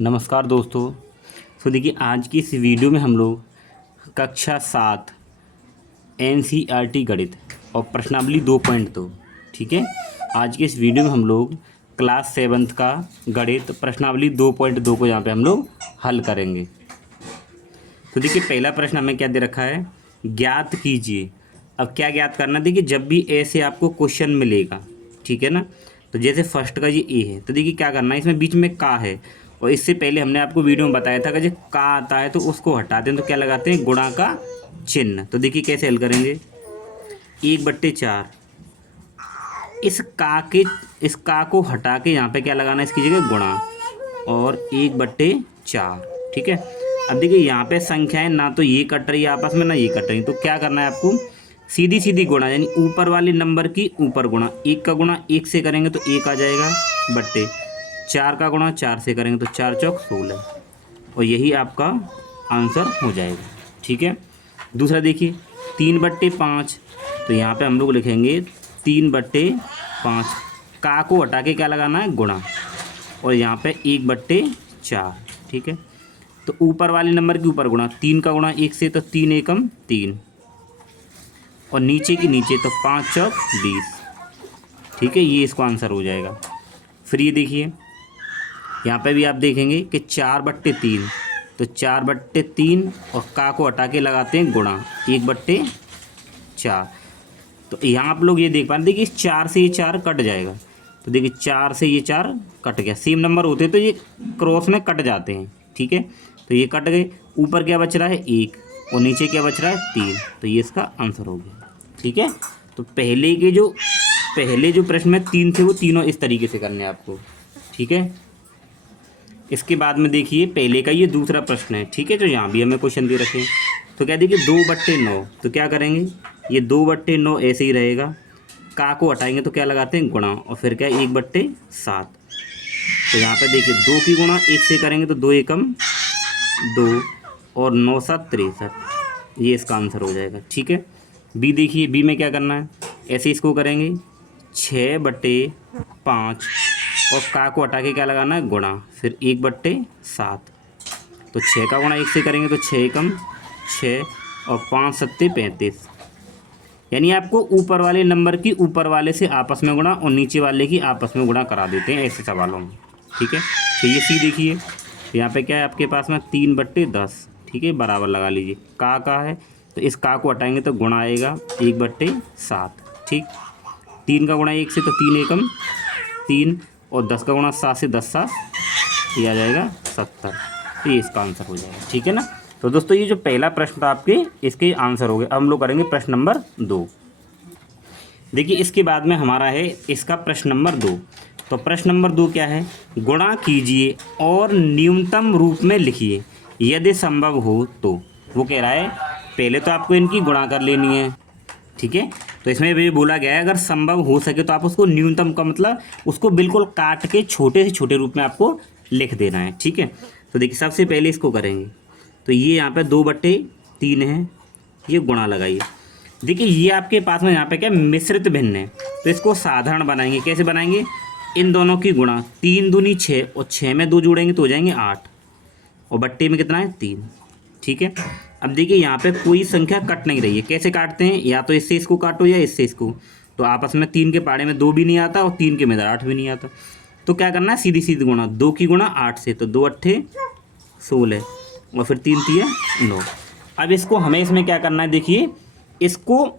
नमस्कार दोस्तों। तो देखिए आज की इस वीडियो में हम लोग कक्षा 7 एनसीईआरटी गणित और प्रश्नावली 2.2 ठीक है। आज के इस वीडियो में हम लोग क्लास 7th का गणित प्रश्नावली 2.2 को यहाँ पे हम लोग हल करेंगे। तो देखिए पहला प्रश्न हमें क्या दे रखा है, ज्ञात कीजिए। अब क्या ज्ञात करना, देखिए जब भी ऐसे आपको क्वेश्चन मिलेगा ठीक है ना, तो जैसे फर्स्ट का ये ए है तो देखिए क्या करना है, इसमें बीच में का है और इससे पहले हमने आपको वीडियो में बताया था कि जब का आता है तो उसको हटाते हैं तो क्या लगाते हैं, गुणा का चिन्ह। तो देखिए कैसे हल करेंगे, 1/4 इस का को हटा के यहाँ पे क्या लगाना है, इसकी जगह गुणा और 1/4 ठीक है। अब देखिए यहाँ पे संख्याएं ना तो ये कट रही है आपस में ना ये कट रही, तो क्या करना है आपको, सीधी सीधी गुणा, यानी ऊपर वाले नंबर की ऊपर गुणा। 1 का गुणा 1 से करेंगे तो 1 आ जाएगा बट्टे 4 का गुणा 4 से करेंगे तो 4 चौक 16 और यही आपका आंसर हो जाएगा ठीक है। दूसरा देखिए 3/5, तो यहाँ पे हम लोग लिखेंगे 3/5, का को हटा के क्या लगाना है, गुणा और यहाँ पे 1/4 ठीक है। तो ऊपर वाले नंबर के ऊपर गुणा, 3 का गुणा 1 से तो 3 एकम 3 और नीचे की नीचे तो 5 चौक 20 ठीक है, ये इसको आंसर हो जाएगा। फिर ये देखिए यहाँ पे भी आप देखेंगे कि 4/3, तो 4/3 और का को हटा के लगाते हैं गुणा 1/4। तो यहाँ आप लोग ये देख पा रहे, देखिए इस 4 से ये 4 कट जाएगा, तो देखिए 4 से ये 4 कट गया। सेम नंबर होते तो ये क्रॉस में कट जाते हैं ठीक है, तो ये कट गए। ऊपर क्या बच रहा है 1 और नीचे क्या बच रहा है 3, तो ये इसका आंसर हो गया ठीक है। तो पहले जो प्रश्न में 3 थे वो तीनों इस तरीके से करने हैं आपको ठीक है। इसके बाद में देखिए पहले का ये दूसरा प्रश्न है ठीक है, तो यहाँ भी हमें क्वेश्चन दे रखे हैं। तो क्या देखिए 2/9, तो क्या करेंगे, ये 2/9 ऐसे ही रहेगा, का को हटाएंगे तो क्या लगाते हैं, गुणा और फिर क्या 1/7। तो यहाँ पे देखिए 2 की गुणा 1 से करेंगे तो 2 एकम 2 और 9 7 63, ये इसका आंसर हो जाएगा ठीक है। बी देखिए, बी में क्या करना है, ऐसे इसको करेंगे 6/5 और का को हटा के क्या लगाना है, गुणा फिर 1/7। तो 6 का गुणा 1 से करेंगे तो 6 एकम 6 और 5 7 35, यानी आपको ऊपर वाले नंबर की ऊपर वाले से आपस में गुणा और नीचे वाले की आपस में गुणा करा देते हैं ऐसे सवालों में ठीक है। तो ये सी देखिए, यहाँ पे क्या है आपके पास में 3/10 ठीक है, बराबर लगा लीजिए, का है तो इस का को हटाएंगे तो गुणा आएगा 1/7 ठीक। 3 का गुणा 1 से तो 3 एकम 3 और 10 का गुणा 7 से 10 7, ये आ जाएगा 70, तो ये इसका आंसर हो जाएगा ठीक है ना। तो दोस्तों ये जो पहला प्रश्न था आपके, इसके आंसर हो गए। अब हम लोग करेंगे प्रश्न नंबर 2। देखिए इसके बाद में हमारा है इसका प्रश्न नंबर 2। तो प्रश्न नंबर 2 क्या है, गुणा कीजिए और न्यूनतम रूप में लिखिए यदि संभव हो तो। वो कह रहा है पहले तो आपको इनकी गुणा कर लेनी है ठीक है, तो इसमें भी बोला गया है अगर संभव हो सके तो आप उसको न्यूनतम का मतलब उसको बिल्कुल काट के छोटे से छोटे रूप में आपको लिख देना है ठीक है। तो देखिए सबसे पहले इसको करेंगे, तो ये यहाँ पे 2/3 है, ये गुणा लगाइए। देखिए ये आपके पास में यहाँ पे क्या मिश्रित भिन्न है, तो इसको साधारण बनाएंगे। कैसे बनाएंगे, इन दोनों की गुणा 3 दूनी 6 और 6 में 2 जोड़ेंगे तो हो जाएंगे 8 और बट्टे में कितना है 3 ठीक है। अब देखिए यहाँ पे कोई संख्या कट नहीं रही है, कैसे काटते हैं, या तो इससे इसको काटो या इससे इसको, तो आपस में 3 के पाड़े में 2 भी नहीं आता और 3 के में 8 भी नहीं आता। तो क्या करना है, सीधी सीधी गुणा, 2 की गुणा 8 से तो 2 8 16 और फिर 3 3 9। अब इसको हमें इसमें क्या करना है, देखिए इसको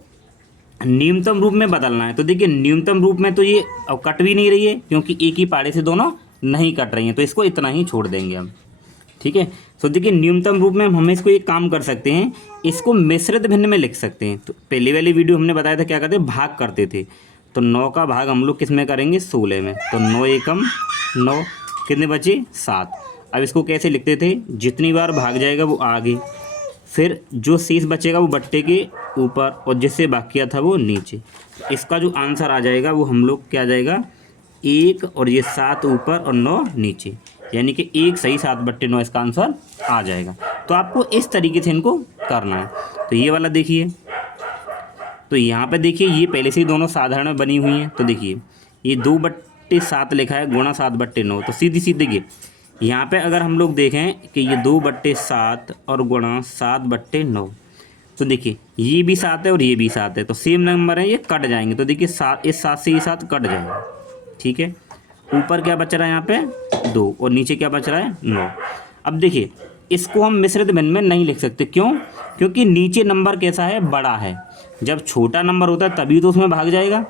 न्यूनतम रूप में बदलना है। तो देखिए न्यूनतम रूप में तो ये अब कट भी नहीं रही है क्योंकि एक ही पाड़े से दोनों नहीं कट रही हैं, तो इसको इतना ही छोड़ देंगे हम ठीक है। तो देखिए न्यूनतम रूप में हम इसको एक काम कर सकते हैं, इसको मिश्रित भिन्न में लिख सकते हैं। तो पहले वाली वीडियो हमने बताया था क्या करते, भाग करते थे। तो 9 का भाग हम लोग किस में करेंगे, 16 में, तो 9 एकम 9, कितने बचे 7। अब इसको कैसे लिखते थे, जितनी बार भाग जाएगा वो आगे, फिर जो शेष बचेगा वो बट्टे के ऊपर और जिससे बाकी था वो नीचे। इसका जो आंसर आ जाएगा वो हम लोग क्या आ जाएगा, 1 और ये 7 ऊपर और 9 नीचे, यानी कि 1 सही 7/9 इसका आंसर आ जाएगा। तो आपको इस तरीके से इनको करना है। तो ये वाला देखिए, तो यहाँ पे देखिए ये पहले से ही दोनों साधारण में बनी हुई हैं। तो देखिए ये 2/7 लिखा है गुणा 7/9, तो सीधी सीधी देखिए यहाँ पे अगर हम लोग देखें कि ये 2/7 और गुणा 7/9, तो देखिए ये भी 7 है और ये भी 7 है, तो सेम नंबर है, ये कट जाएंगे। तो देखिए 7, इस 7 से ये 7 कट जाएंगे, ठीक है। ऊपर क्या बच रहा है यहाँ पे 2 और नीचे क्या बच रहा है 9। अब देखिए इसको हम मिश्रित भिन्न में नहीं लिख सकते, क्यों? क्योंकि नीचे नंबर कैसा है, बड़ा है। जब छोटा नंबर होता है तभी तो उसमें भाग जाएगा,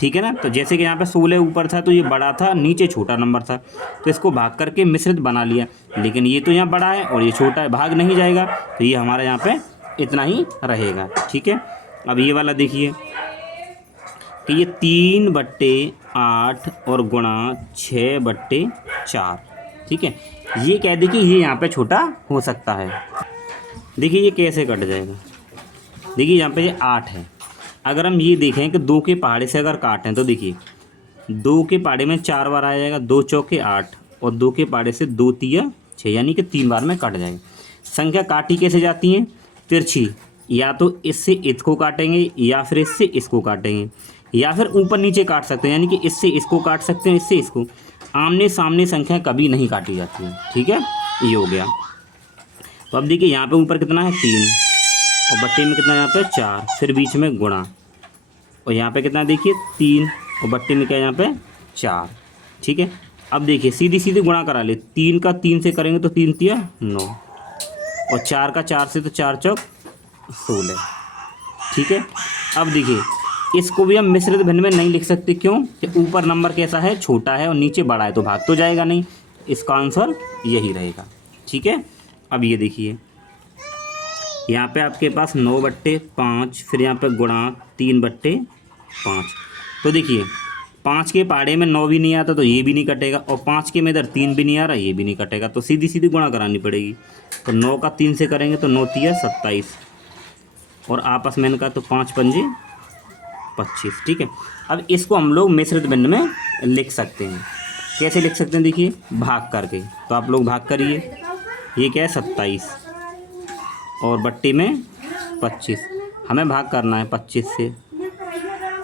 ठीक है ना। तो जैसे कि यहाँ पे 16 ऊपर था तो ये बड़ा था, नीचे छोटा नंबर था, तो इसको भाग करके मिश्रित बना लिया। लेकिन ये तो यहाँ बड़ा है और ये छोटा है, भाग नहीं जाएगा, तो ये हमारा यहाँ पे इतना ही रहेगा, ठीक है। अब ये वाला देखिए कि ये 3/8 और गुणा 6/4, ठीक है। ये कह दे कि ये यहाँ पे छोटा हो सकता है। देखिए ये कैसे कट जाएगा, देखिए यहाँ पे ये 8 है। अगर हम ये देखें कि 2 के पहाड़े से अगर काटें तो देखिए 2 के पहाड़े में 4 बार आ जाएगा, 2 चौके 8 और 2 के पहाड़े से 2 तिया 6, यानी कि 3 बार में कट जाएगा। संख्या काटी कैसे जाती हैं, तिरछी, या तो इससे इसको काटेंगे या फिर इससे इसको काटेंगे, या फिर ऊपर नीचे काट सकते हैं, यानी कि इससे इसको काट सकते हैं, इससे इसको। आमने सामने संख्या कभी नहीं काटी जाती है, ठीक है। ये हो गया। तो अब देखिए यहाँ पे ऊपर कितना है 3 और बट्टे में कितना यहाँ पे 4, फिर बीच में गुणा, और यहाँ पे कितना देखिए 3 और बट्टे में क्या यहाँ पे 4, ठीक है। अब देखिए सीधी सीधी गुणा करा ले, 3 का 3 से करेंगे तो 3 तिया 9 और 4 का 4 से तो 4 चौक 16, ठीक है। अब देखिए इसको भी हम मिश्रित भिन्न में नहीं लिख सकते, क्यों? कि ऊपर नंबर कैसा है, छोटा है और नीचे बड़ा है, तो भाग तो जाएगा नहीं। इसका आंसर यही रहेगा, ठीक है। अब ये देखिए यहाँ पे आपके पास 9/5, फिर यहाँ पे गुणा 3/5। तो देखिए 5 के पहाड़े में 9 भी नहीं आता तो ये भी नहीं कटेगा, और 5 के में इधर 3 भी नहीं आ रहा, ये भी नहीं कटेगा, तो सीधी सीधी गुणा करानी पड़ेगी। तो 9 का 3 से करेंगे तो 9 तिया 27 और आपस में इनका तो 5 पंजे 25, ठीक है। अब इसको हम लोग मिश्रित भिन्न में लिख सकते हैं। कैसे लिख सकते हैं, देखिए भाग करके। तो आप लोग भाग करिए, ये क्या है 27 और बट्टी में 25, हमें भाग करना है 25 से,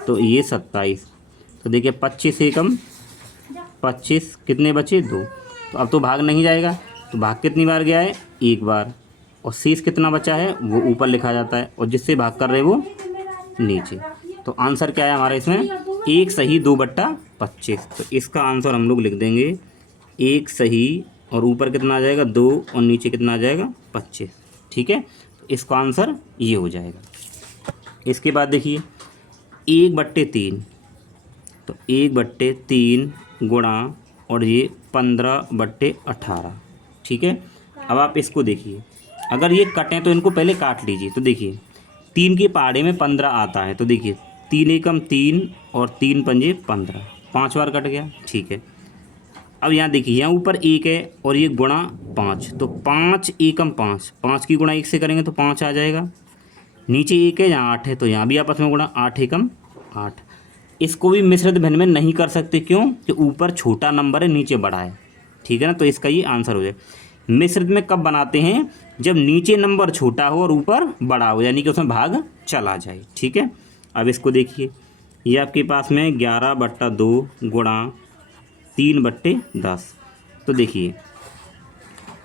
तो ये 27। तो देखिए 25 से कम 25, कितने बचे 2, तो अब तो भाग नहीं जाएगा, तो भाग कितनी बार गया है 1 बार, और शेष कितना बचा है वो ऊपर लिखा जाता है, और जिससे भाग कर रहे वो नीचे। तो आंसर क्या है हमारा इसमें 1 सही 2/25। तो इसका आंसर हम लोग लिख देंगे 1 सही, और ऊपर कितना आ जाएगा 2 और नीचे कितना आ जाएगा 25, ठीक है। तो इसका आंसर ये हो जाएगा। इसके बाद देखिए 1/3, तो 1/3 गुणा और ये 15/18, ठीक है। अब आप इसको देखिए, अगर ये कटें तो इनको पहले काट लीजिए। तो देखिए 3 के पहाड़े में 15 आता है, तो देखिए 3 एकम 3 और 3 पंजे 15, 5 बार कट गया, ठीक है। अब यहाँ देखिए यहाँ ऊपर 1 है और ये गुणा 5, तो 5 एकम 5, 5 की गुणा 1 से करेंगे तो 5 आ जाएगा। नीचे 1 है, यहाँ 8 है, तो यहाँ भी आपस में गुणा 8 एकम 8। इसको भी मिश्रित भिन्न में नहीं कर सकते, क्यों? कि ऊपर छोटा नंबर है, नीचे बड़ा है, ठीक है ना। तो इसका ये आंसर हो जाए। मिश्रित में कब बनाते हैं, जब नीचे नंबर छोटा हो और ऊपर बड़ा हो, यानी कि उसमें भाग चला जाए, ठीक है। अब इसको देखिए, ये आपके पास में 11/2 गुणा 3/10। तो देखिए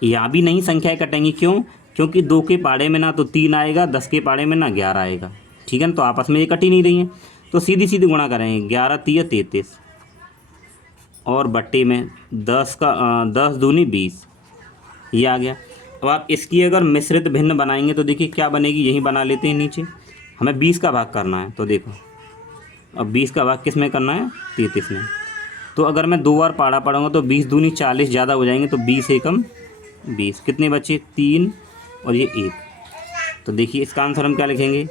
यहाँ भी नहीं संख्याएं कटेंगी, क्यों? क्योंकि 2 के पहाड़े में ना तो 3 आएगा, 10 के पहाड़े में ना 11 आएगा, ठीक है ना। तो आपस में ये कट ही नहीं रही हैं, तो सीधी सीधी गुणा करेंगे, 11 तिया 33 और बट्टे में 10 दूनी 20, ये आ गया। अब आप इसकी अगर मिश्रित भिन्न बनाएंगे तो देखिए क्या बनेगी, यही बना लेते हैं नीचे। हमें 20 का भाग करना है, तो देखो अब 20 का भाग किस में करना है 33 में। तो अगर मैं 2 बार पहाड़ा पढ़ूँगा तो 20 दूनी 40 ज़्यादा हो जाएंगे, तो 20 एकम 20, कितने बचे 3 और ये 1। तो देखिए इसका आंसर हम क्या लिखेंगे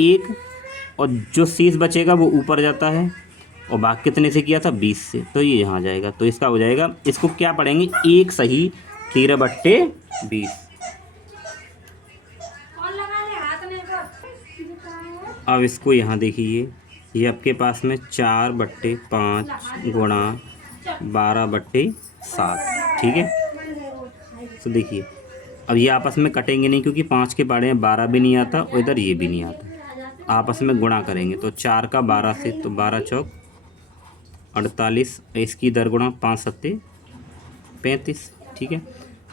1, और जो शेष बचेगा वो ऊपर जाता है, और भाग कितने से किया था 20 से, तो ये यहाँ जाएगा। तो इसका हो जाएगा, इसको क्या पढ़ेंगे 1 सही 13/20। अब इसको यहाँ देखिए, ये आपके पास में 4/5 गुणा 12/7, ठीक है। तो देखिए अब ये आपस में कटेंगे नहीं, क्योंकि 5 के पहाड़े में 12 भी नहीं आता और इधर ये भी नहीं आता, आपस में गुणा करेंगे। तो 4 का 12 से, तो 12 चौक 48, इसकी दर गुणा 5 सत्ते 35। ठीक है।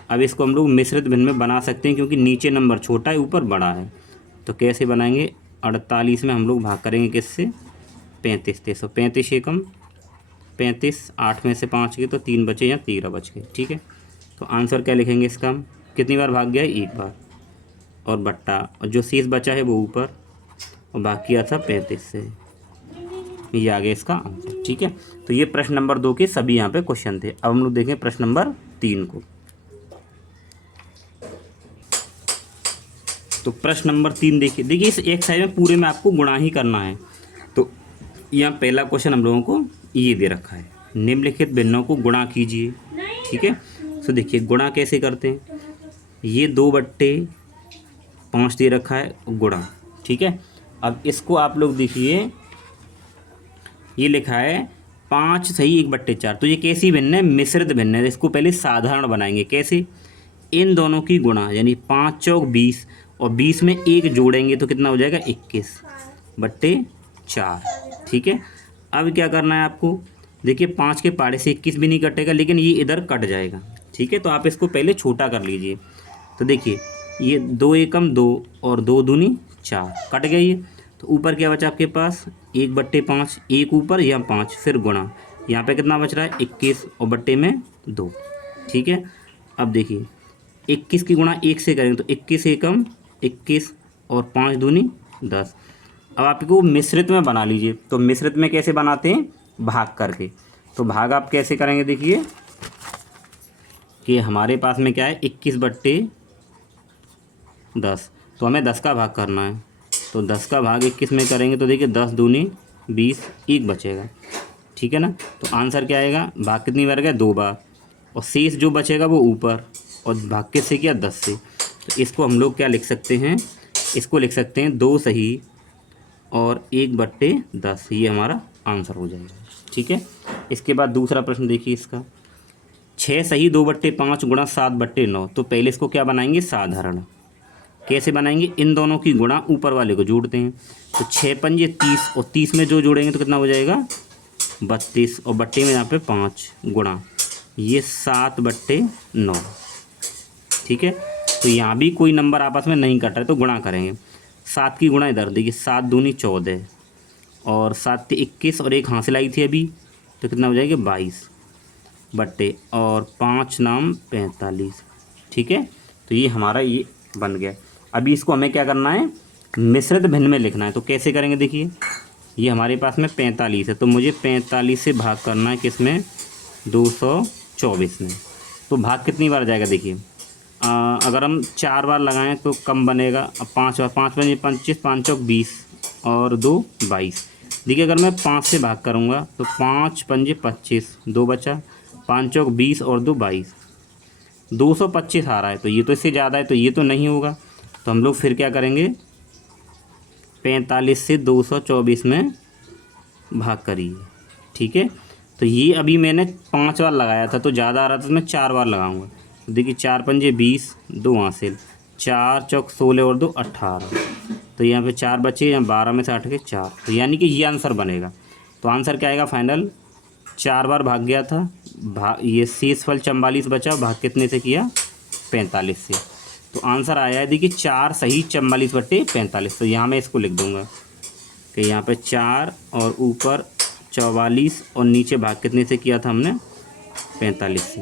अब इसको हम लोग मिश्रित भिन्न में बना सकते हैं क्योंकि नीचे नंबर छोटा है ऊपर बड़ा है। तो कैसे बनाएंगे, 48 में हम लोग भाग करेंगे किससे, 35 से। 35 एकम 35, 8 में से 5 गए तो 3 बचे या 13 बच गए, ठीक है। तो आंसर क्या लिखेंगे इसका, हम कितनी बार भाग गया है, एक बार, और बट्टा, और जो शेष बचा है वो ऊपर, और बाकी आता 35 से। ये आ गया इसका आंसर, ठीक है। तो ये प्रश्न नंबर 2 के सभी यहाँ पे क्वेश्चन थे। अब हम लोग देखें प्रश्न नंबर 3 को। तो प्रश्न नंबर 3 देखिए इस एक साइड में पूरे में आपको गुणा ही करना है। तो यहाँ पहला क्वेश्चन हम लोगों को ये दे रखा है, निम्नलिखित भिन्नों को गुणा कीजिए, ठीक है। तो देखिए गुणा कैसे करते हैं, ये 2/5 दे रखा है गुणा, ठीक है। अब इसको आप लोग देखिए, ये लिखा है 5 सही 1/4। तो ये कैसी भिन्न है, मिश्रित भिन्न है। इसको पहले साधारण बनाएंगे, कैसे, इन दोनों की गुणा, यानी 5 चौक 20, और 20 में 1 जोड़ेंगे तो कितना हो जाएगा, 21/4, ठीक है। अब क्या करना है आपको, देखिए 5 के पाड़े से 21 भी नहीं कटेगा, लेकिन ये इधर कट जाएगा, ठीक है। तो आप इसको पहले छोटा कर लीजिए। तो देखिए ये 2 एकम 2 और 2 दूनी 4, कट गया ये। तो ऊपर क्या बचा आपके पास, 1/5, 1 ऊपर, यहाँ 5, फिर गुणा, यहाँ पे कितना बच रहा है, 21, और बट्टे में 2, ठीक है। अब देखिए 21 की गुणा 1 से करेंगे तो 21 एकम 21, और 5 दूनी 10। अब आपको मिश्रित में बना लीजिए। तो मिश्रित में कैसे बनाते हैं, भाग करके। तो भाग आप कैसे करेंगे, देखिए कि हमारे पास में क्या है, 21/10। तो हमें 10 का भाग करना है। तो 10 का भाग 21 में करेंगे तो देखिए 10 दूनी 20, 1 बचेगा, ठीक है ना। तो आंसर क्या आएगा, भाग कितनी बार गया, 2 बार, और शेष जो बचेगा वो ऊपर, और भाग किससे किया, 10 से। तो इसको हम लोग क्या लिख सकते हैं, इसको लिख सकते हैं 2 सही और 1/10, ये हमारा आंसर हो जाएगा, ठीक है। इसके बाद दूसरा प्रश्न देखिए इसका, 6 सही 2/5 गुणा 7/9। तो पहले इसको क्या बनाएंगे, साधारण। कैसे बनाएंगे, इन दोनों की गुणा ऊपर वाले को जोड़ते हैं। तो 6 पंजे 30, और 30 में जो जोड़ेंगे तो कितना हो जाएगा, 32, और बट्टे में यहाँ पे 5 गुणा, ये 7/9, ठीक है। तो यहाँ भी कोई नंबर आपस में नहीं कट रहा है तो गुणा करेंगे। 7 की गुणा इधर देखिए, 7 दूनी 14, और 7 से 21, और 1 हासिल आई थी अभी, तो कितना हो जाएगा, 22 बट्टे, और 5 नाम 45, ठीक है। तो ये हमारा ये बन गया। अभी इसको हमें क्या करना है, मिश्रित भिन्न में लिखना है। तो कैसे करेंगे, देखिए ये हमारे पास में 45 है, तो मुझे 45 से भाग करना है किसमें, 224 में। तो भाग कितनी बार जाएगा, देखिए अगर हम 4 बार लगाएं तो कम बनेगा। अब 5 बार, 5 पंजे 25, 5 चौक 20, और 2 22। देखिए अगर मैं 5 से भाग करूँगा तो 5 पंजे 25, 2 बचा, 5 चौक 20, और 2 22, 225 आ रहा है। तो ये तो इससे ज़्यादा है, तो ये तो नहीं होगा। तो हम लोग फिर क्या करेंगे, 45 से 224 में भाग करिए, ठीक है। तो ये अभी मैंने 5 बार लगाया था तो ज़्यादा आ रहा था, तो मैं 4 बार लगाऊंगा। तो देखिए 4 पंजे 20, 2 हासिल, 4 चौक 16, और 2 18। तो यहाँ पे 4 बचे, यहाँ 12 में से 8 के 4, तो यानी कि ये आंसर बनेगा। तो आंसर क्या आएगा फाइनल, 4 बार भाग गया था, ये शेष फल 44 बचा, भाग कितने से किया, 45 से। तो आंसर आया है देखिए 4 सही 44/45। तो यहाँ मैं इसको लिख दूंगा कि यहाँ पे 4 और ऊपर 44, और नीचे भाग कितने से किया था हमने, 45 से।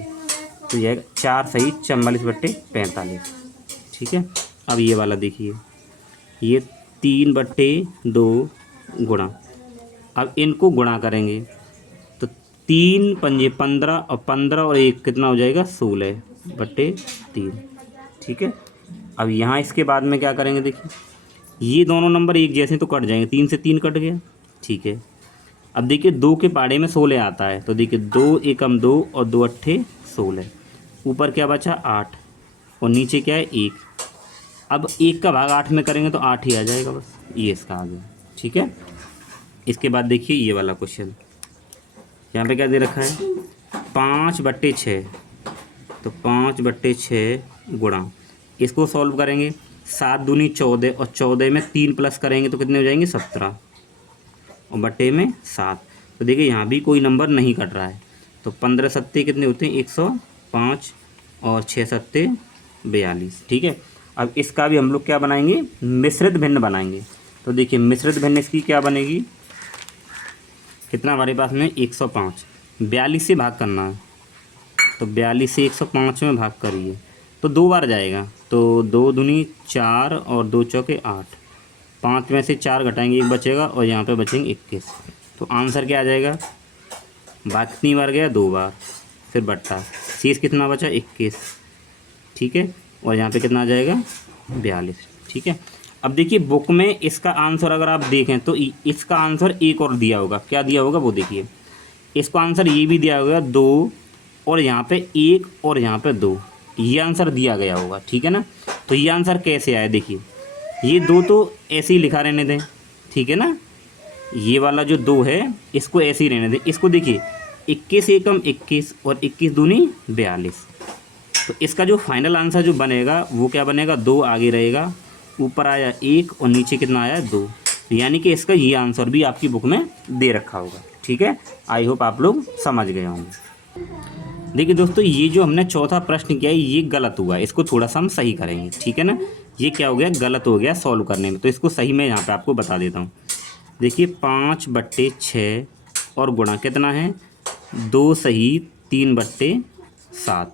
तो यह 4 सही 44/45, ठीक है। अब ये वाला देखिए, ये 3/2 गुणा, अब इनको गुणा करेंगे तो 3 पंजे 15, और 15 और 1 कितना हो जाएगा, 16/3, ठीक है। अब यहाँ इसके बाद में क्या करेंगे, देखिए ये दोनों नंबर एक जैसे तो कट जाएंगे, 3 से 3 कट गया, ठीक है। अब देखिए 2 के पाड़े में 16 आता है, तो देखिए 2 एकम 2, और 2 अट्ठे 16, ऊपर क्या बचा 8, और नीचे क्या है 1। अब 1 का भाग 8 में करेंगे तो 8 ही आ जाएगा बस, ये इसका आ गया, ठीक है। इसके बाद देखिए ये वाला क्वेश्चन, यहाँ पे क्या दे रखा है, 5/6। तो 5/6 गुणा, इसको सॉल्व करेंगे, 7 दूनी 14, और 14 में 3 प्लस करेंगे तो कितने हो जाएंगे, 17, और बट्टे में 7। तो देखिए यहाँ भी कोई नंबर नहीं कट रहा है। तो 15 सत्ते कितने होते हैं, 105, और 6 सत्ते 42। ठीक है, अब इसका भी हम लोग क्या बनाएंगे, मिश्रित भिन्न बनाएंगे। तो देखिए मिश्रित भिन्न इसकी क्या बनेगी, कितना हमारे पास में 105, 42 से भाग करना है, तो 42 से 105 में भाग करिए तो 2 बार जाएगा, तो 2 दूनी 4 और 2 चौके 8, 5 में से 4 घटाएंगे 1 बचेगा और यहाँ पे बचेंगे 21। तो आंसर क्या आ जाएगा, भाग कितनी बार गया, 2 बार, फिर बट्टा, शेष कितना बचा 21। ठीक है, और यहाँ पे कितना आ जाएगा 42। ठीक है, अब देखिए बुक में इसका आंसर अगर आप देखें तो इसका आंसर एक और दिया होगा, क्या दिया होगा वो देखिए, इसका आंसर ये भी दिया होगा 2 और यहाँ पे 1 और यहाँ पे 2, ये आंसर दिया गया होगा। ठीक है ना, तो ये आंसर कैसे आया, देखिए ये 2 तो ऐसे ही लिखा रहने दें। ठीक है ना, ये वाला जो 2 है इसको ऐसे ही रहने दें, इसको देखिए 21 एकम 21 और 21 दूनी 42। तो इसका जो फाइनल आंसर जो बनेगा वो क्या बनेगा, 2 आगे रहेगा, ऊपर आया 1 और नीचे कितना आया 2, यानी कि इसका ये आंसर भी आपकी बुक में दे रखा होगा। ठीक है, आई होप आप लोग समझ गए होंगे। देखिए दोस्तों, ये जो हमने चौथा प्रश्न किया है ये गलत हुआ है, इसको थोड़ा सा हम सही करेंगे। ठीक है ना, ये क्या हो गया, गलत हो गया सॉल्व करने में, तो इसको सही मैं यहाँ पे आपको बता देता हूँ। देखिए 5/6 और गुणा कितना है, 2 सही 3/7।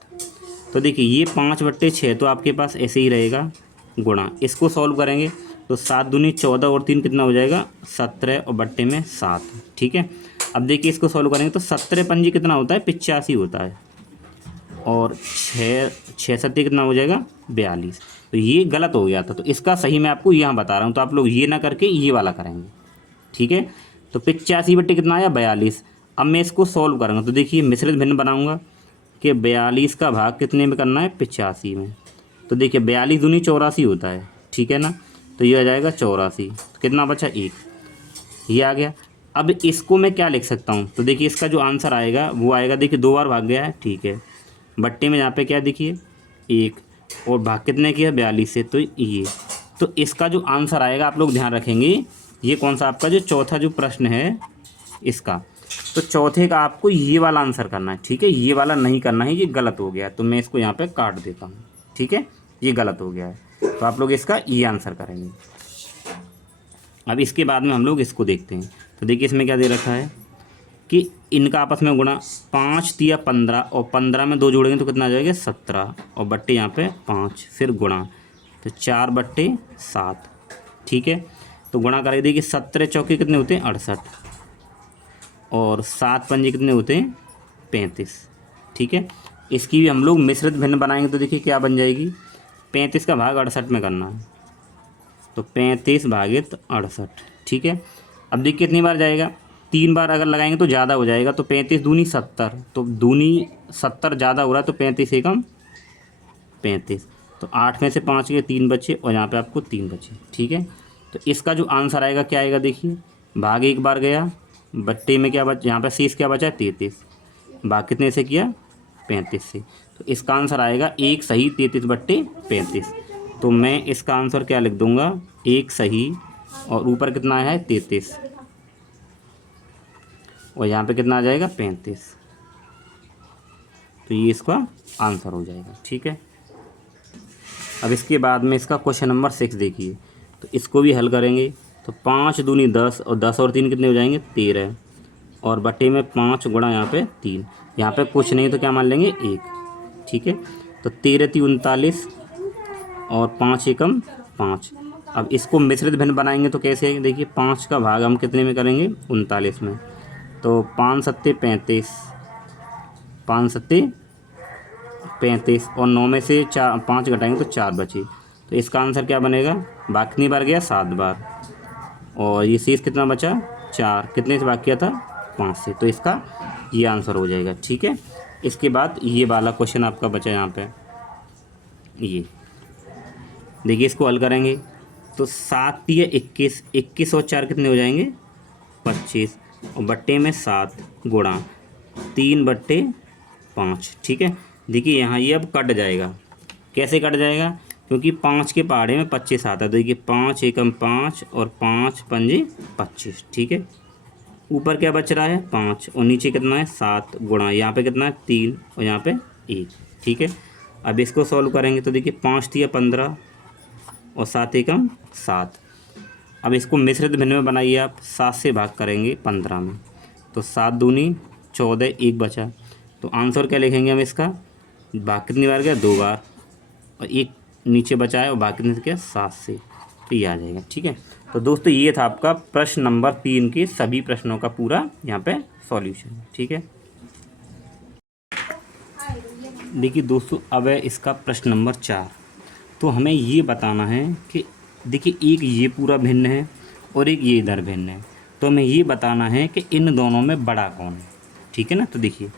तो देखिए ये 5/6 तो आपके पास ऐसे ही रहेगा, गुणा इसको सॉल्व करेंगे तो 7 दूनी 14 और 3 कितना हो जाएगा 17 और बट्टे में 7। ठीक है, अब देखिए इसको सॉल्व करेंगे तो 17 पंजी कितना होता है 85 होता है, और 6 सत्ते कितना हो जाएगा 42। तो ये गलत हो गया था, तो इसका सही मैं आपको यहाँ बता रहा हूँ, तो आप लोग ये ना करके ये वाला करेंगे। ठीक है, तो 85 बट्टे कितना आया 42। अब मैं इसको सॉल्व करूँगा तो देखिए मिश्रित भिन्न बनाऊँगा कि 42 का भाग कितने में करना है 85 में, तो देखिए 42 दूनी 84 होता है। ठीक है ना, तो ये आ जाएगा 84, तो कितना बचा 1, ये आ गया। अब इसको मैं क्या लिख सकता हूँ, तो देखिए इसका जो आंसर आएगा वो आएगा, देखिए 2 बार भाग गया है। ठीक है, बट्टे में यहाँ पे क्या देखिए 1 और भाग कितने किया 42 से, तो ये, तो इसका जो आंसर आएगा आप लोग ध्यान रखेंगे, ये कौन सा आपका जो चौथा जो प्रश्न है इसका, तो चौथे का आपको ये वाला आंसर करना है। ठीक है, ये वाला नहीं करना है, ये गलत हो गया, तो मैं इसको यहाँ पे काट देता हूँ। ठीक है, ये गलत हो गया है, तो आप लोग इसका ये आंसर करेंगे। अब इसके बाद में हम लोग इसको देखते हैं, तो देखिए इसमें क्या दे रखा है कि इनका आपस में गुणा, 5 तिया 15 और 15 में 2 जोड़ेंगे तो कितना आ जाएगा 17 और बट्टे यहाँ पे 5, फिर गुणा, तो 4/7। ठीक है, तो गुणा करेंगे, देखिए 17 चौके कितने होते हैं 68 और 7 पंजे कितने होते हैं 35। ठीक है, इसकी भी हम लोग मिश्रित भिन्न बनाएंगे, तो देखिए क्या बन जाएगी, 35 का भाग 68 में करना है, तो 35 भागित 68। ठीक है, अब देखिए कितनी बार जाएगा, 3 बार अगर लगाएंगे तो ज़्यादा हो जाएगा, तो 35 दूनी 70, तो दूनी 70 ज़्यादा हो रहा है, तो 35 एकम 35, तो 8 में से 5 के 3 बचे और यहाँ पे आपको 3 बचे। ठीक है, तो इसका जो आंसर आएगा क्या आएगा, देखिए भाग 1 बार गया, बट्टे में क्या बचा, यहाँ पे शेष क्या बचा 33, भाग कितने से किया 35 से, तो इसका आंसर आएगा 1 सही 33/35। तो मैं इसका आंसर क्या लिख दूंगा, 1 सही और ऊपर कितना है 33 और यहाँ पे कितना आ जाएगा 35, तो ये इसका आंसर हो जाएगा। ठीक है, अब इसके बाद में इसका क्वेश्चन नंबर 6 देखिए, तो इसको भी हल करेंगे, तो 5 दूनी 10 और 10 और 3 कितने हो जाएंगे 13 और बटे में 5 गुणा यहाँ पे 3, यहाँ पे कुछ नहीं तो क्या मान लेंगे 1। ठीक है, तो 13 × 39 और 5 एकम 5। अब इसको मिश्रित भिन्न बनाएंगे तो कैसे, देखिए 5 का भाग हम कितने में करेंगे 39 में, तो 5 सत्ते 35, 5 सत्ते 35 और 9 में से 5 घटाएंगे तो 4 बचे, तो इसका आंसर क्या बनेगा, भाग कितनी बार गया 7 बार और ये शेष कितना बचा 4, कितने से भाग किया था 5 से, तो इसका ये आंसर हो जाएगा। ठीक है, इसके बाद ये वाला क्वेश्चन आपका बचा यहाँ पे, ये देखिए इसको हल करेंगे तो 7 तिया 21, 21 और 4 कितने हो जाएंगे 25 और बट्टे में 7 गुणा 3/5। ठीक है, देखिए यहाँ ये अब कट जाएगा, कैसे कट जाएगा, क्योंकि 5 के पहाड़े में 25 आता है, तो देखिए 5 एकम 5 और 5 पंजे 25। ठीक है, ऊपर क्या बच रहा है 5 और नीचे कितना है 7 गुणा यहाँ पे कितना है 3 और यहाँ पे 1। ठीक है, अब इसको सॉल्व करेंगे तो देखिए 5 तिया 15 और 7 एकम 7। अब इसको मिश्रित भिन्न में बनाइए आप, 7 से भाग करेंगे 15 में, तो 7 दूनी 14, एक बचा। तो आंसर क्या लिखेंगे हम इसका, भाग कितनी बार गया, 2 बार, और एक नीचे बचा है और बाकी कितने से क्या, 7 से, तो ये आ जाएगा। ठीक है, तो दोस्तों ये था आपका प्रश्न नंबर 3 के सभी प्रश्नों का पूरा यहाँ पे सॉल्यूशन। ठीक है, देखिए दोस्तों अब है इसका प्रश्न नंबर 4। तो हमें ये बताना है कि देखिए एक ये पूरा भिन्न है और एक ये इधर भिन्न है, तो हमें ये बताना है कि इन दोनों में बड़ा कौन है। ठीक है ना, तो देखिए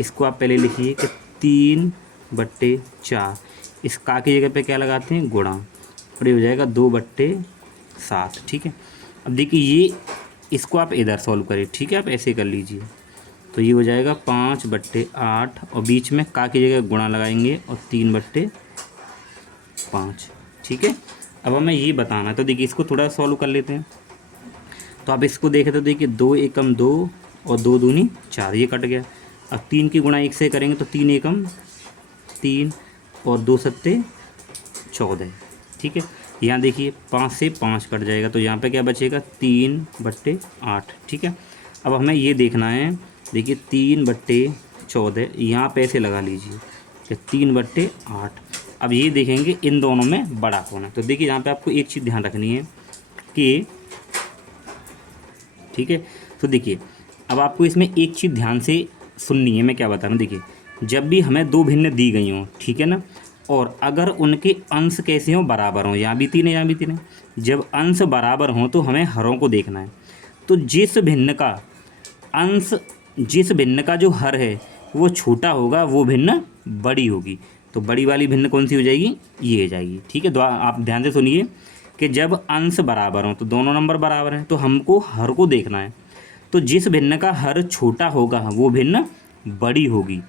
इसको आप पहले लिखिए कि 3/4, इस का की जगह पे क्या लगाते हैं, गुणा, और ये हो जाएगा 2/7। ठीक है, अब देखिए ये इसको आप इधर सॉल्व करिए। ठीक है, आप ऐसे कर लीजिए, तो ये हो जाएगा 5/8 और बीच में का की जगह गुणा लगाएंगे और 3/5। ठीक है, अब हमें ये बताना है, तो देखिए इसको थोड़ा सॉल्व कर लेते हैं। तो आप इसको देखें तो देखिए 2 एकम 2 और 2 दूनी 4, ये कट गया। अब 3 की गुणा 1 से करेंगे तो 3 एकम 3 और 2 सत्ते 14। ठीक है, यहाँ देखिए 5 से 5 कट जाएगा, तो यहाँ पे क्या बचेगा, 3/8। ठीक है, अब हमें ये देखना है, देखिए 3/14, यहाँ पे ऐसे लगा लीजिए कि 3/8। अब ये देखेंगे इन दोनों में बड़ा कौन है। तो देखिए यहाँ पे आपको एक चीज़ ध्यान रखनी है कि, ठीक है, तो देखिए अब आपको इसमें एक चीज़ ध्यान से सुननी है, मैं क्या बता रहा हूँ। देखिए जब भी हमें दो भिन्न दी गई हों, ठीक है ना, और अगर उनके अंश कैसे हों, बराबर हों, यहाँ भी 3 है यहाँ भी 3 है, जब अंश बराबर हों तो हमें हरों को देखना है। तो जिस भिन्न का जो हर है वो छोटा होगा, वो भिन्न बड़ी होगी। तो बड़ी वाली भिन्न कौन सी हो जाएगी, ये हो जाएगी। ठीक है, आप ध्यान से सुनिए कि जब अंश बराबर हों तो दोनों नंबर बराबर हैं, तो हमको हर को देखना है। तो जिस भिन्न का हर छोटा होगा वो भिन्न बड़ी होगी,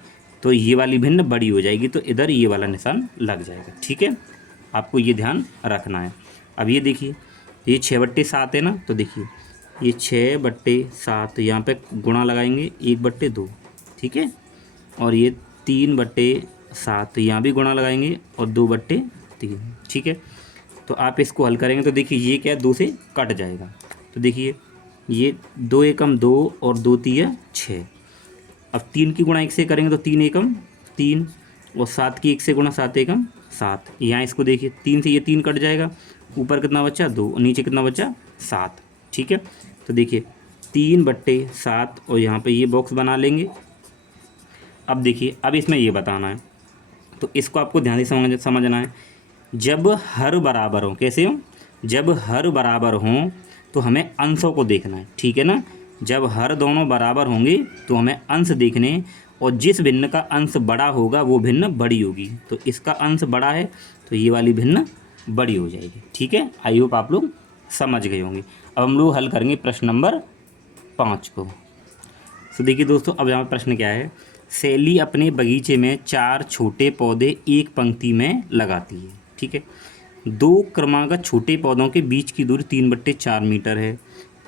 तो ये वाली भिन्न बड़ी हो जाएगी, तो इधर ये वाला निशान लग जाएगा। ठीक है, आपको ये ध्यान रखना है। अब ये देखिए ये 6/7 है ना, तो देखिए ये 6/7, यहाँ पे गुणा लगाएंगे 1/2। ठीक है, और ये 3/7, यहाँ भी गुणा लगाएंगे और 2/3। ठीक है, तो आप इसको हल करेंगे तो देखिए ये क्या है, 2 से कट जाएगा। तो देखिए ये 2 एकम 2 और 2 तिया 6। अब 3 की गुणा 1 से करेंगे तो 3 एकम 3 और 7 की 1 से गुणा 7 एकम 7। यहाँ इसको देखिए 3 से ये 3 कट जाएगा, ऊपर कितना बचा 2 और नीचे कितना बचा 7। ठीक है, तो देखिए 3/7 और यहाँ पे ये बॉक्स बना लेंगे। अब देखिए अब इसमें ये बताना है, तो इसको आपको ध्यान से समझना है। जब हर बराबर हो, कैसे हो, जब हर बराबर हों तो हमें अंशों को देखना है। ठीक है ना, जब हर दोनों बराबर होंगे तो हमें अंश देखने, और जिस भिन्न का अंश बड़ा होगा वो भिन्न बड़ी होगी। तो इसका अंश बड़ा है तो ये वाली भिन्न बड़ी हो जाएगी। ठीक है, आई होप आप लोग समझ गए होंगे। अब हम लोग हल करेंगे प्रश्न नंबर 5 को। तो देखिए दोस्तों अब यहाँ प्रश्न क्या है, शैली अपने बगीचे में 4 छोटे पौधे एक पंक्ति में लगाती है। ठीक है, 2 क्रमागत छोटे पौधों के बीच की दूरी 3/4 मीटर है।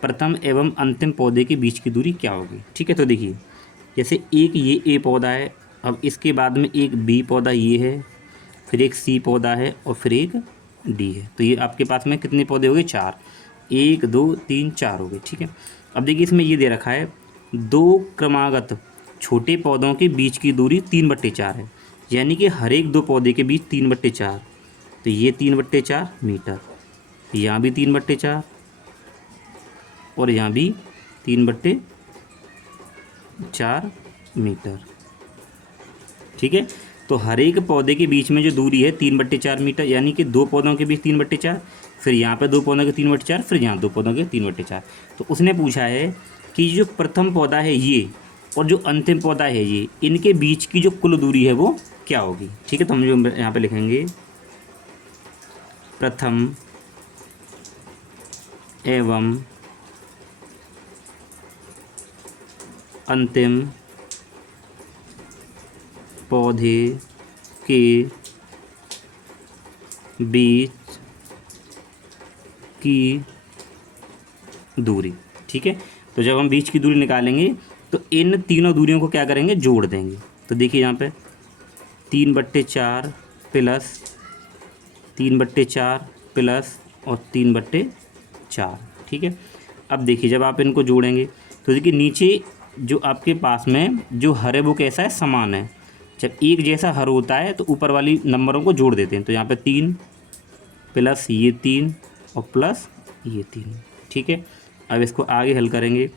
प्रथम एवं अंतिम पौधे के बीच की दूरी क्या होगी। ठीक है, तो देखिए जैसे एक ये ए पौधा है, अब इसके बाद में एक बी पौधा ये है, फिर एक सी पौधा है और फिर एक डी है। तो ये आपके पास में कितने पौधे हो गए, 4, 1 2 3 4 हो गए। ठीक है, अब देखिए इसमें ये दे रखा है 2 क्रमागत छोटे पौधों के बीच की दूरी 3/4 है, यानी कि हर एक 2 पौधे के बीच 3/4, तो ये 3/4 मीटर, यहाँ भी 3/4 और यहाँ भी 3/4 मीटर। ठीक है, तो हर एक पौधे के बीच में जो दूरी है 3/4 मीटर, यानी कि 2 पौधों के बीच 3/4, फिर यहाँ पे 2 पौधों के 3/4, फिर यहाँ 2 पौधों के 3/4। तो उसने पूछा है कि जो प्रथम पौधा है ये और जो अंतिम पौधा है ये, इनके बीच की जो कुल दूरी है वो क्या होगी। ठीक है, तो हम जो यहाँ पे लिखेंगे प्रथम एवं अंतिम पौधे के बीच की दूरी। ठीक है, तो जब हम बीच की दूरी निकालेंगे तो इन तीनों दूरियों को क्या करेंगे, जोड़ देंगे। तो देखिए यहाँ पे 3/4 प्लस 3/4 प्लस और 3/4, ठीक है। अब देखिए जब आप इनको जोड़ेंगे तो देखिए नीचे जो आपके पास में जो हर है वो कैसा है, समान है। जब एक जैसा हर होता है तो ऊपर वाली नंबरों को जोड़ देते हैं। तो यहाँ पे 3 प्लस ये 3 और प्लस ये 3, ठीक है। अब इसको आगे हल करेंगे।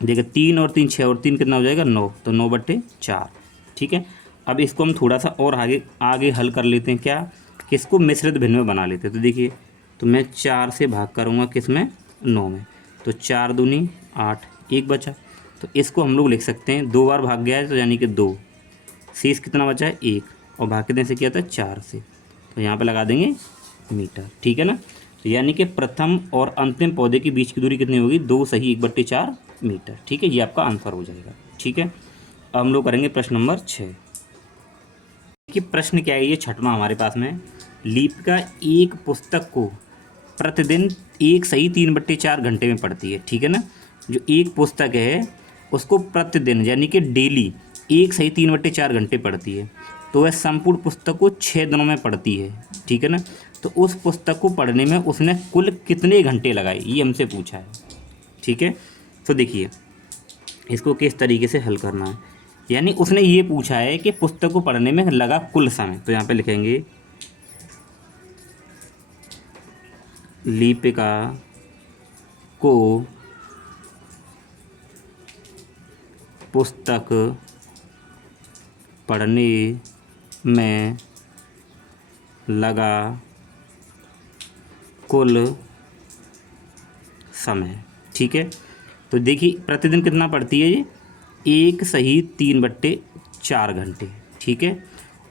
देखिए 3 और 3 6 और 3 कितना हो जाएगा 9, तो 9/4, ठीक है। अब इसको हम थोड़ा सा और आगे आगे हल कर लेते हैं, क्या कि इसको मिश्रित भिन्न में बना लेते हैं। तो देखिए तो मैं 4 से भाग करूँगा किस में, 9 में। तो 4 दूनी 8, 1 बचा। तो इसको हम लोग लिख सकते हैं, 2 बार भाग गया है तो यानी कि 2, शेष कितना बचा है 1, और भाग कितने से किया था 4 से। तो यहाँ पे लगा देंगे मीटर, ठीक है ना। तो यानी कि प्रथम और अंतिम पौधे के बीच की दूरी कितनी होगी, 2 सही 1/4 मीटर, ठीक है। ये आपका आंसर हो जाएगा, ठीक है। अब हम लोग करेंगे प्रश्न नंबर 6 कि प्रश्न क्या है, ये छठवां हमारे पास में। लीपिका एक पुस्तक को प्रतिदिन 1 सही 3/4 घंटे में पढ़ती है, ठीक है ना। जो एक पुस्तक है उसको प्रतिदिन यानी कि डेली 1 सही 3/4 घंटे पढ़ती है, तो वह संपूर्ण पुस्तक को 6 दिनों में पढ़ती है, ठीक है ना। तो उस पुस्तक को पढ़ने में उसने कुल कितने घंटे लगाए, ये हमसे पूछा है, ठीक है। तो देखिए इसको किस तरीके से हल करना है, यानी उसने ये पूछा है कि पुस्तक को पढ़ने में लगा कुल समय। तो यहाँ पे लिखेंगे लीपिका को पुस्तक पढ़ने में लगा कुल समय, ठीक है। तो देखिए प्रतिदिन कितना पढ़ती है ये, 1 सही 3/4 घंटे, ठीक है।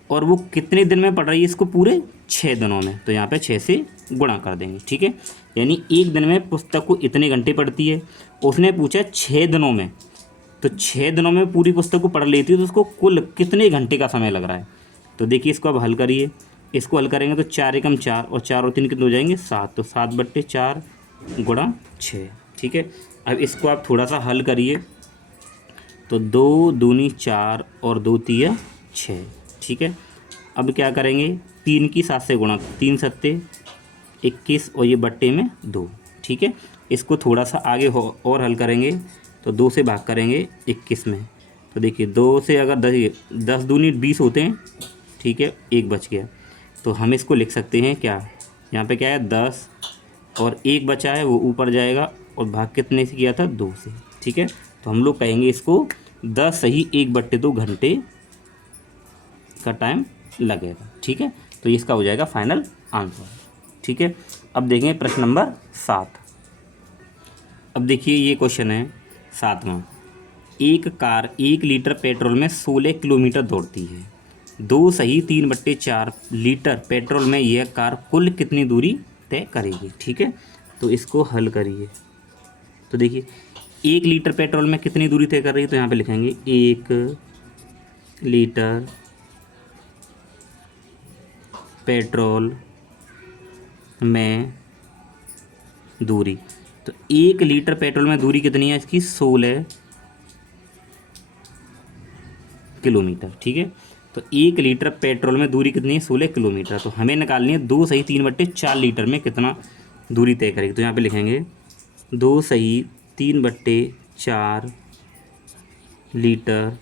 और वो कितने दिन में पढ़ रही है इसको, पूरे 6 दिनों में। तो यहाँ पे 6 से गुणा कर देंगे, ठीक है। यानी एक दिन में पुस्तक को इतने घंटे पढ़ती है, उसने पूछा 6 दिनों में, तो 6 दिनों में पूरी पुस्तक को पढ़ लेती है तो उसको कुल कितने घंटे का समय लग रहा है। तो देखिए इसको अब हल करिए, इसको हल करेंगे तो 4 एकम 4 और 4 और 3 कितने हो जाएंगे 7, तो 7/4 गुणा 6, ठीक है। अब इसको आप थोड़ा सा हल करिए तो 2 दूनी 4 और 2 तिया 6, ठीक है। अब क्या करेंगे, 3 की 7 से गुणा, 3 सत्ते 21 और ये बट्टे में 2, ठीक है। इसको थोड़ा सा आगे और हल करेंगे तो 2 से भाग करेंगे 21 में। तो देखिए 2 से अगर 10 दूनी 20 होते हैं, ठीक है, 1 बच गया। तो हम इसको लिख सकते हैं क्या, यहाँ पे क्या है 10 और 1 बचा है वो ऊपर जाएगा, और भाग कितने से किया था 2 से, ठीक है। तो हम लोग कहेंगे इसको 10 सही 1/2 घंटे का टाइम लगेगा, ठीक है। तो इसका हो जाएगा फाइनल आंसर, ठीक है। अब देखेंगे प्रश्न नंबर 7। अब देखिए ये क्वेश्चन है 7वां। एक कार 1 लीटर पेट्रोल में 16 किलोमीटर दौड़ती है, 2 सही 3/4 लीटर पेट्रोल में यह कार कुल कितनी दूरी तय करेगी, ठीक है। तो इसको हल करिए। तो देखिए 1 लीटर पेट्रोल में कितनी दूरी तय कर रही है, तो यहाँ पे लिखेंगे 1 लीटर पेट्रोल में दूरी। तो 1 लीटर पेट्रोल में दूरी कितनी है इसकी, 16 किलोमीटर, ठीक है। तो 1 लीटर पेट्रोल में दूरी कितनी है, 16 किलोमीटर। तो हमें निकालनी है 2 सही 3/4 लीटर में कितना दूरी तय करेगी। तो यहाँ पे लिखेंगे 2 सही 3/4 लीटर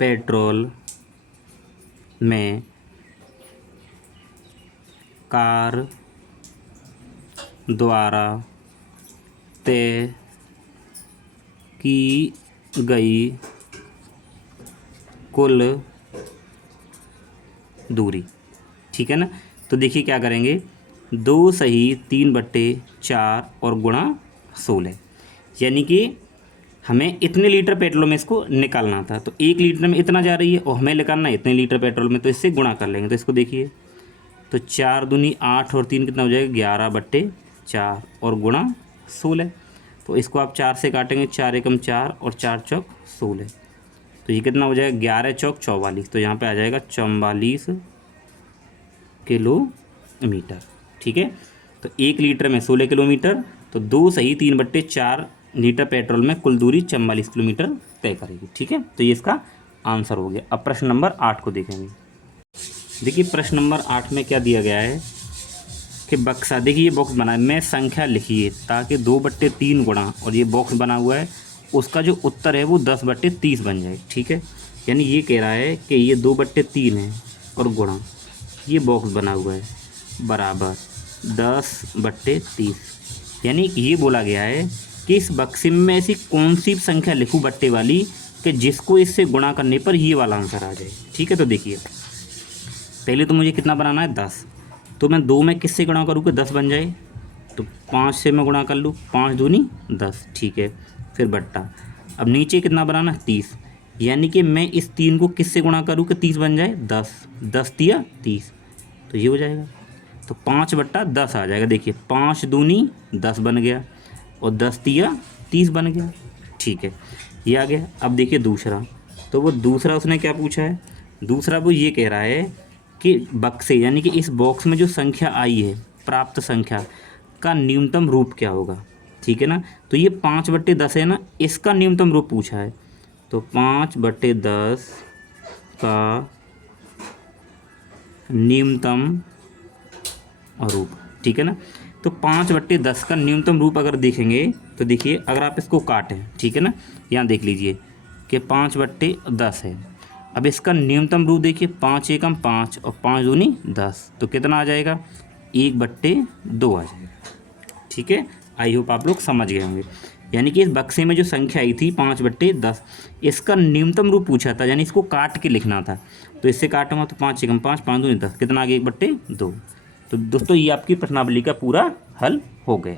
पेट्रोल में कार द्वारा तय की गई कुल दूरी, ठीक है ना। तो देखिए क्या करेंगे, 2 सही 3/4 और गुणा 16, यानी कि हमें इतने लीटर पेट्रोल में इसको निकालना था। तो 1 लीटर में इतना जा रही है और हमें निकालना है इतने लीटर पेट्रोल में, तो इससे गुणा कर लेंगे। तो इसको देखिए तो 4 दूनी 8 और 3 कितना हो जाएगा 11/4 और गुणा 16। तो इसको आप 4 से काटेंगे, 4 एकम 4 और 4 चौक 16, तो ये कितना हो जाएगा 11 चौक 44। तो यहाँ पे आ जाएगा 44 किलोमीटर, ठीक है। तो 1 लीटर में 16 किलोमीटर, तो 2 सही 3/4 लीटर पेट्रोल में कुल दूरी 44 किलोमीटर तय करेगी। ठीक है, तो ये इसका आंसर हो गया। अब प्रश्न नंबर 8 को देखेंगे। देखिए प्रश्न नंबर 8 में क्या दिया गया है कि बक्सा, देखिए ये बॉक्स बना है, मैं संख्या लिखिए ताकि 2/3 गुणा, और ये बॉक्स बना हुआ है, उसका जो उत्तर है वो 10/30 बन जाए। ठीक है, यानी ये कह रहा है कि ये 2/3 है और गुणा ये बॉक्स बना हुआ है बराबर 10/30, यानी कि ये बोला गया है कि इस बक्से में ऐसी कौन सी संख्या लिखूँ बट्टे वाली कि जिसको इससे गुणा करने पर ये वाला आंसर आ जाए। ठीक है, तो देखिए पहले तो मुझे कितना बनाना है 10, तो मैं 2 में किससे गुणा करूँ कि 10 बन जाए, तो 5 से मैं गुणा कर लूँ, 5 दूनी 10। ठीक है, फिर बट्टा, अब नीचे कितना बनाना 30, यानी कि मैं इस 3 को किससे गुणा करूँ कि 30 बन जाए, 10, 10 तिया 30, तो ये हो जाएगा, तो 5/10 आ जाएगा। देखिए 5 दूनी 10 बन गया और 10 तिया 30 बन गया। ठीक है, ये आ गया। अब देखिए दूसरा, तो वो दूसरा उसने क्या पूछा है, दूसरा वो ये कह रहा है कि बक्से यानी कि इस बॉक्स में जो संख्या आई है, प्राप्त संख्या का न्यूनतम रूप क्या होगा। ठीक है ना, तो ये 5/10 है ना, इसका न्यूनतम रूप पूछा है, तो 5/10 का न्यूनतम रूप। ठीक है ना, तो 5/10 का न्यूनतम रूप अगर देखेंगे तो देखिए अगर आप इसको काटें, ठीक है ना, यहाँ देख लीजिए कि 5/10 है। अब इसका न्यूनतम रूप देखिए, 5 एकम 5 और 5 दूनी 10, तो कितना आ जाएगा 1/2 आ जाएगा। ठीक है, आई होप आप लोग समझ गए होंगे। यानी कि इस बक्से में जो संख्या आई थी 5/10, इसका न्यूनतम रूप पूछा था, यानी इसको काट के लिखना था, तो इससे काटूंगा तो 5 एकम 5 5 दूनी 10, कितना आ गया 1/2। तो दोस्तों ये आपकी प्रश्नावली का पूरा हल हो गया।